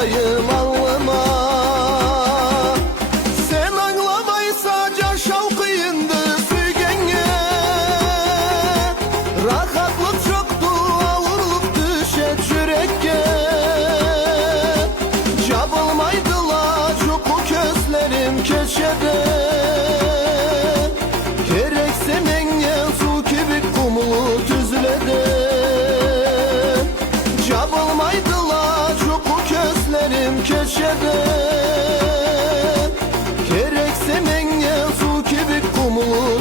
alayım alnıma. Sen ağlamaysaca şavkıyındı süygenge. Rahatlık çoktu, ağırlık düşe çürekke. Cabılmaydılar çok o közlerim keçede. Gerekse menge su gibi kumulu tüzlede. Cabılmaydılar çok o közlerim keçede. Gerekse menge su gibi kumulu